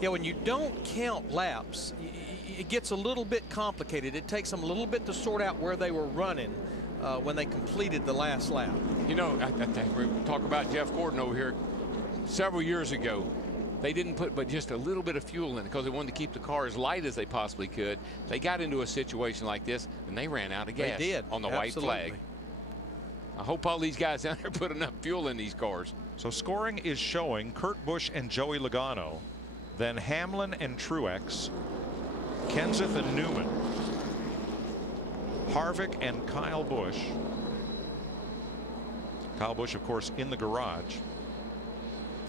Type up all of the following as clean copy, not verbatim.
Yeah, when you don't count laps, it gets a little bit complicated. It takes them a little bit to sort out where they were running when they completed the last lap. You know, we talk about Jeff Gordon over here. Several years ago, they didn't put but just a little bit of fuel in it because they wanted to keep the car as light as they possibly could. They got into a situation like this, and they ran out of gas. They did. On the Absolutely. white flag. I hope all these guys down there put enough fuel in these cars. So scoring is showing Kurt Busch and Joey Logano, then Hamlin and Truex, Kenseth and Newman, Harvick and Kyle Busch. Kyle Busch, of course, in the garage.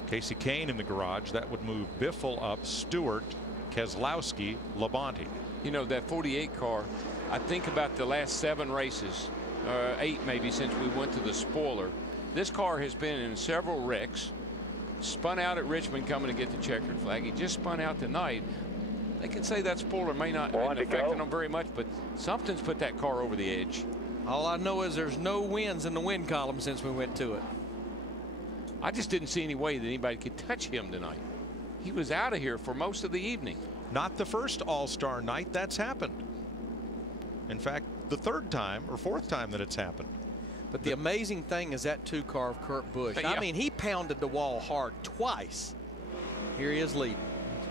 Casey Kane in the garage. That would move Biffle up, Stewart, Keselowski, Labonte. You know, that 48 car, I think about the last 7 races, 8 maybe, since we went to the spoiler. This car has been in several wrecks. Spun out at Richmond coming to get the checkered flag. He just spun out tonight. They can say that spoiler may not have affected them very much, but something's put that car over the edge. All I know is there's no wins in the win column since we went to it. I just didn't see any way that anybody could touch him tonight. He was out of here for most of the evening. Not the first All-Star night that's happened. In fact, the 3rd time or 4th time that it's happened. But the amazing thing is that 2 car of Kurt Busch. Yeah. I mean, he pounded the wall hard twice. Here he is leading.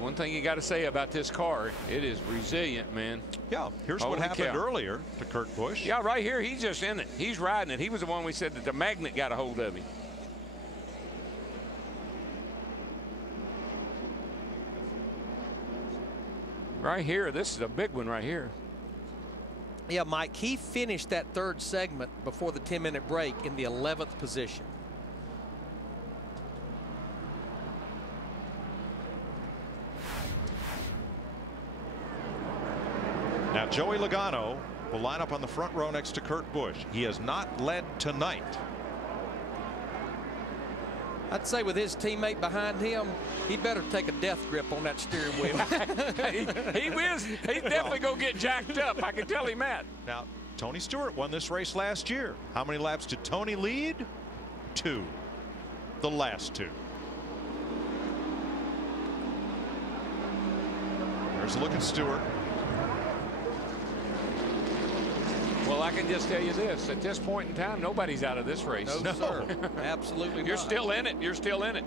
One thing you got to say about this car, it is resilient, man. Yeah, here's Holy what happened cow. earlier to Kurt Busch. Yeah, right here, he's just in it. He's riding it. He was the one we said that the magnet got a hold of him. Right here, this is a big one right here. Yeah, Mike, he finished that 3rd segment before the 10-minute break in the 11th position. Now Joey Logano will line up on the front row next to Kurt Busch. He has not led tonight. I'd say with his teammate behind him, he better take a death grip on that steering wheel. He's definitely going to get jacked up. I can tell him that. Now, Tony Stewart won this race last year. How many laps did Tony lead? 2. The last 2. There's a look at Stewart. Well, I can just tell you this. At this point in time, nobody's out of this race. No, sir. Absolutely You're not. still in it. You're still in it.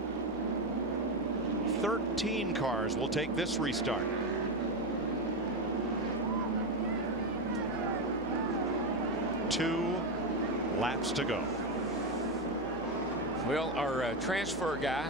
13 cars will take this restart. Two laps to go. Well, our transfer guy,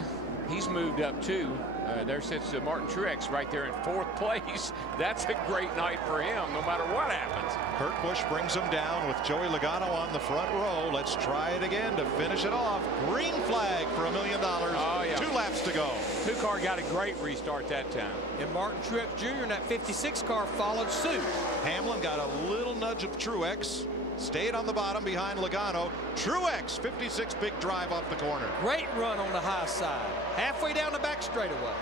he's moved up too. There sits Martin Truex right there in 4th place. That's a great night for him, no matter what happens. Kurt Busch brings him down with Joey Logano on the front row. Let's try it again to finish it off. Green flag for $1 million. Oh, yeah. 2 laps to go. 2 car got a great restart that time. And Martin Truex Jr. in that 56 car followed suit. Hamlin got a little nudge of Truex. Stayed on the bottom behind Logano. Truex, 56, big drive off the corner. Great run on the high side. Halfway down the back straightaway.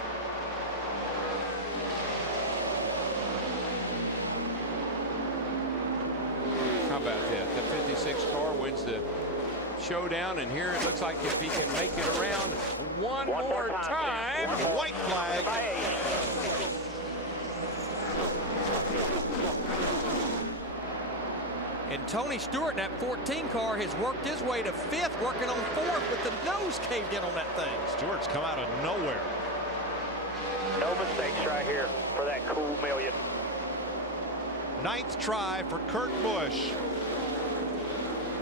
How about that? The 56 car wins the showdown, and here it looks like if he can make it around one more time. White flag. And Tony Stewart in that 14 car has worked his way to 5th, working on 4th, but the nose caved in on that thing. Stewart's come out of nowhere. No mistakes right here for that cool $1 million. 9th try for Kurt Busch.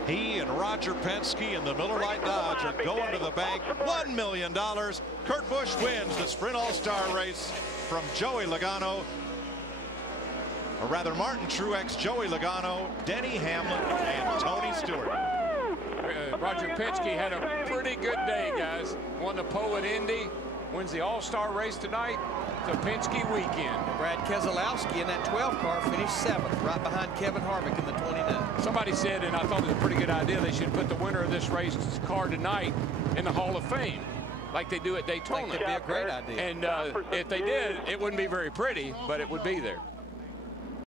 He and Roger Penske and the Miller Lite Dodge are going to the bank. $1 million. Kurt Busch wins the Sprint All-Star race from Joey Logano. Or rather, Martin Truex, Joey Logano, Denny Hamlin, and Tony Stewart. Roger Penske had a pretty good day, guys. Won the pole at Indy, wins the All-Star race tonight. It's a Penske weekend. Brad Keselowski in that 12 car finished 7th, right behind Kevin Harvick in the 29. Somebody said, and I thought it was a pretty good idea, they should put the winner of this race car tonight in the Hall of Fame, like they do at Daytona. That'd be a great idea. And if they did, it wouldn't be very pretty, but it would be there.